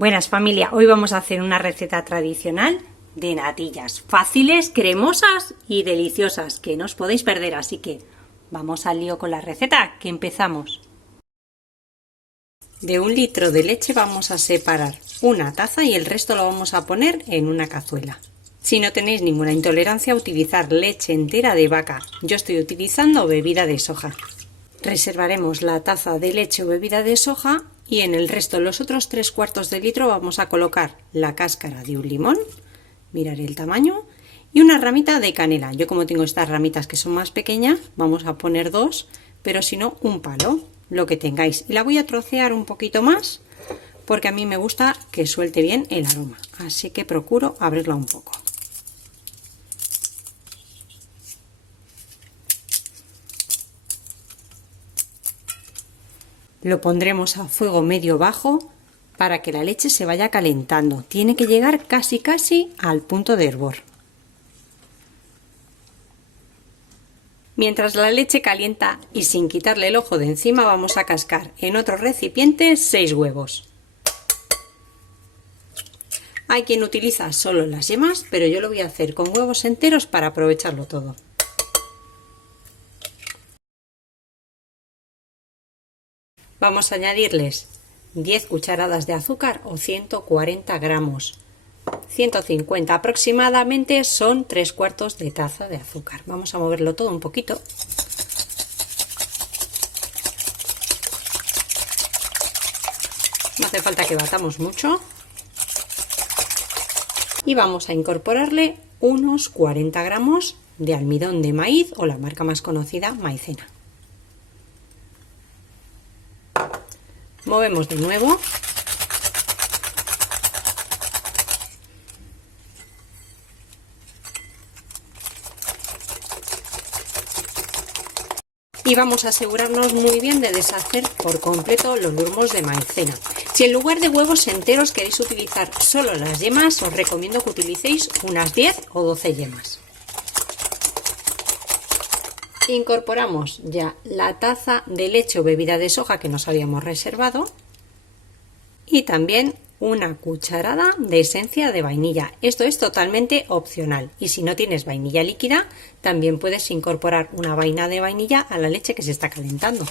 Buenas familia, hoy vamos a hacer una receta tradicional de natillas, fáciles, cremosas y deliciosas, que no os podéis perder, así que vamos al lío con la receta, que empezamos. De 1 litro de leche vamos a separar una taza y el resto lo vamos a poner en una cazuela. Si no tenéis ninguna intolerancia, utilizar leche entera de vaca. Yo estoy utilizando bebida de soja. Reservaremos la taza de leche o bebida de soja y en el resto, los otros 3/4 de litro, vamos a colocar la cáscara de un limón, miraré el tamaño, y una ramita de canela. Yo, como tengo estas ramitas que son más pequeñas, vamos a poner 2, pero si no, un palo, lo que tengáis. Y la voy a trocear un poquito más porque a mí me gusta que suelte bien el aroma, así que procuro abrirla un poco. Lo pondremos a fuego medio bajo para que la leche se vaya calentando. Tiene que llegar casi al punto de hervor. Mientras la leche calienta y sin quitarle el ojo de encima, vamos a cascar en otro recipiente 6 huevos. Hay quien utiliza solo las yemas, pero yo lo voy a hacer con huevos enteros para aprovecharlo todo. Vamos a añadirles 10 cucharadas de azúcar o 140 gramos. 150 aproximadamente son 3/4 de taza de azúcar. Vamos a moverlo todo un poquito. No hace falta que batamos mucho. Y vamos a incorporarle unos 40 gramos de almidón de maíz o la marca más conocida, maicena. Movemos de nuevo. Y vamos a asegurarnos muy bien de deshacer por completo los grumos de maicena. Si en lugar de huevos enteros queréis utilizar solo las yemas, os recomiendo que utilicéis unas 10 o 12 yemas. Incorporamos ya la taza de leche o bebida de soja que nos habíamos reservado y también una cucharada de esencia de vainilla. Esto es totalmente opcional y si no tienes vainilla líquida, también puedes incorporar una vaina de vainilla a la leche que se está calentando.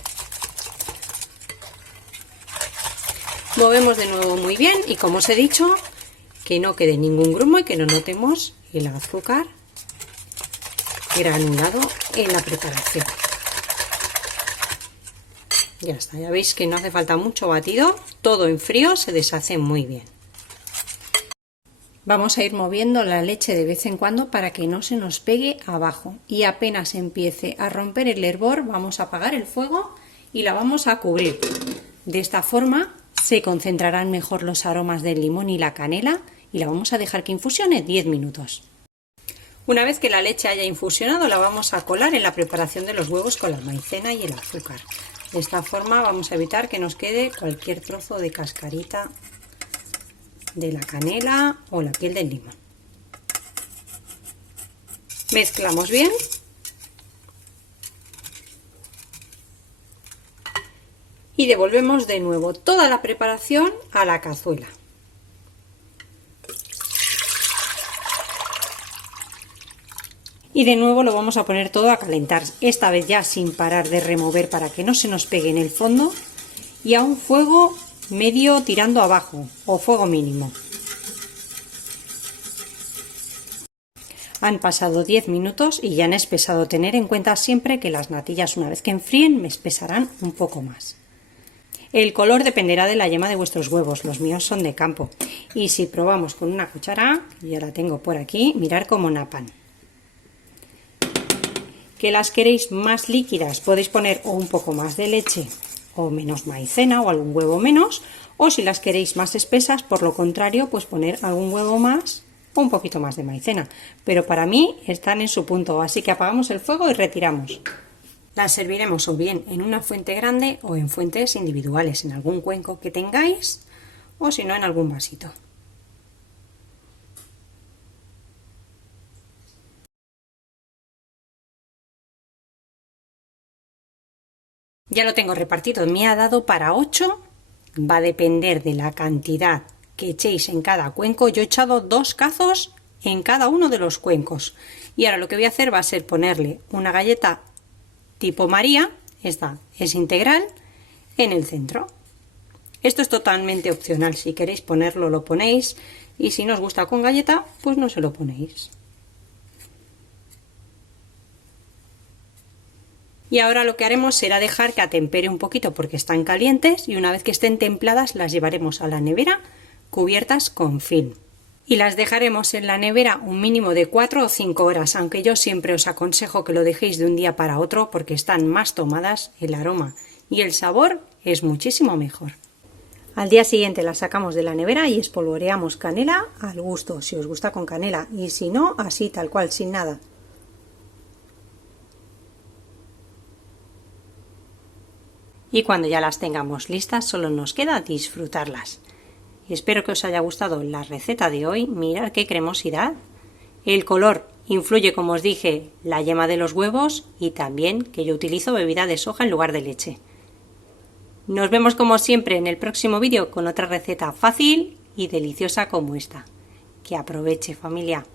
Movemos de nuevo muy bien y, como os he dicho, que no quede ningún grumo y que no notemos el azúcar granulado en la preparación. Ya está, ya veis que no hace falta mucho batido, todo en frío se deshace muy bien. Vamos a ir moviendo la leche de vez en cuando para que no se nos pegue abajo y apenas empiece a romper el hervor vamos a apagar el fuego y la vamos a cubrir. De esta forma se concentrarán mejor los aromas del limón y la canela y la vamos a dejar que infusione 10 minutos. Una vez que la leche haya infusionado, la vamos a colar en la preparación de los huevos con la maicena y el azúcar. De esta forma vamos a evitar que nos quede cualquier trozo de cascarita de la canela o la piel del limón. Mezclamos bien. Y devolvemos de nuevo toda la preparación a la cazuela. Y de nuevo lo vamos a poner todo a calentar, esta vez ya sin parar de remover para que no se nos pegue en el fondo y a un fuego medio tirando abajo o fuego mínimo. Han pasado 10 minutos y ya han espesado. Tener en cuenta siempre que las natillas, una vez que enfríen, me espesarán un poco más. El color dependerá de la yema de vuestros huevos, los míos son de campo. Y si probamos con una cuchara, ya la tengo por aquí, mirar cómo napan. Que las queréis más líquidas, podéis poner o un poco más de leche o menos maicena o algún huevo menos, o si las queréis más espesas, por lo contrario, pues poner algún huevo más o un poquito más de maicena. Pero para mí están en su punto, así que apagamos el fuego y retiramos. Las serviremos o bien en una fuente grande o en fuentes individuales, en algún cuenco que tengáis o si no en algún vasito. Ya lo tengo repartido, me ha dado para 8, va a depender de la cantidad que echéis en cada cuenco. Yo he echado 2 cazos en cada uno de los cuencos. Y ahora lo que voy a hacer va a ser ponerle una galleta tipo María, esta es integral, en el centro. Esto es totalmente opcional, si queréis ponerlo lo ponéis y si no os gusta con galleta pues no se lo ponéis. Y ahora lo que haremos será dejar que atempere un poquito porque están calientes y una vez que estén templadas las llevaremos a la nevera cubiertas con film. Y las dejaremos en la nevera un mínimo de 4 o 5 horas, aunque yo siempre os aconsejo que lo dejéis de un día para otro porque están más tomadas, el aroma y el sabor es muchísimo mejor. Al día siguiente las sacamos de la nevera y espolvoreamos canela al gusto, si os gusta con canela, y si no, así tal cual, sin nada. Y cuando ya las tengamos listas, solo nos queda disfrutarlas. Espero que os haya gustado la receta de hoy. Mirad qué cremosidad. El color influye, como os dije, la yema de los huevos y también que yo utilizo bebida de soja en lugar de leche. Nos vemos como siempre en el próximo vídeo con otra receta fácil y deliciosa como esta. Que aproveche, familia.